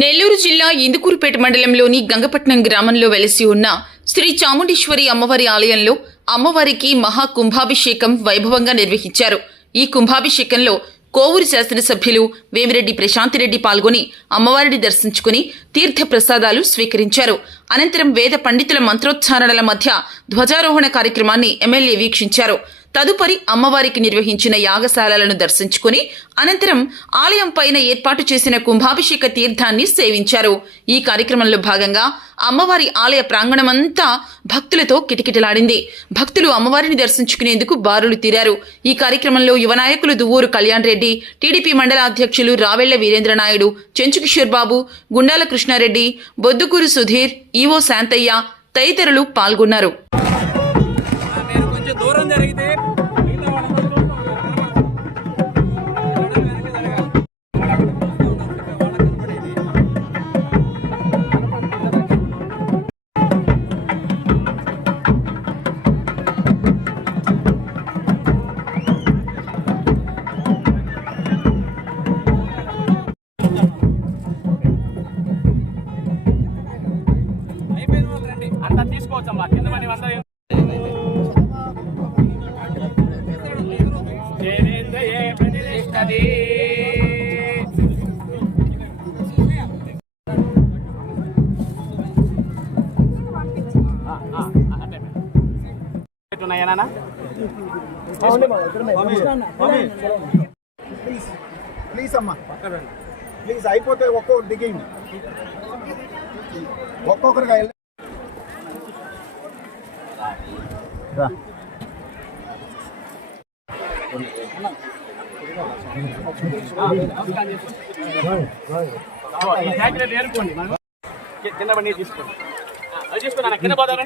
నెల్లూరు జిల్లా ఇందుకూరుపేట మండలంలోని గంగపట్నం గ్రామంలో వెలసి ఉన్న శ్రీ చాముండేశ్వరి అమ్మవారి ఆలయంలో అమ్మవారికి మహా కుంభాభిషేకం వైభవంగా నిర్వహించారు. ఈ కుంభాభిషేకంలో కోవూరు శాసనసభ్యులు వేమిరెడ్డి ప్రశాంతిరెడ్డి పాల్గొని అమ్మవారిని దర్శించుకుని తీర్థ ప్రసాదాలు స్వీకరించారు. అనంతరం వేద పండితుల మంత్రోచ్చారణల మధ్య ధ్వజారోహణ కార్యక్రమాన్ని ఎమ్మెల్యే వీక్షించారు. తదుపరి అమ్మవారికి నిర్వహించిన యాగశాలలను దర్శించుకుని అనంతరం ఆలయం పైన ఏర్పాటు చేసిన కుంభాభిషేక తీర్థాన్ని సేవించారు. ఈ కార్యక్రమంలో భాగంగా అమ్మవారి ఆలయ ప్రాంగణమంతా భక్తులతో కిటకిటలాడింది. భక్తులు అమ్మవారిని దర్శించుకునేందుకు బారులు తీరారు. ఈ కార్యక్రమంలో యువ నాయకులు దువ్వూరు కళ్యాణ్ రెడ్డి, టీడీపీ మండల అధ్యక్షులు రావెళ్ల వీరేంద్రనాయుడు, చెంచుకిషోర్ బాబు, గుండాల కృష్ణారెడ్డి, బొద్దుకూరు సుధీర్, ఈవో శాంతయ్య తదితరులు పాల్గొన్నారు. దూరం జరిగితే అంతా తీసుకోవచ్చమ్మా. కింద మరి అందరూ ప్లీజ్ అమ్మా, ప్లీజ్ అయిపోతే ఒక్కొక్కటి దిగండి, ఒక్కొక్కరిగా కింద బండి తీసుకోండి. అది తీసుకున్నా కింద పోతాను.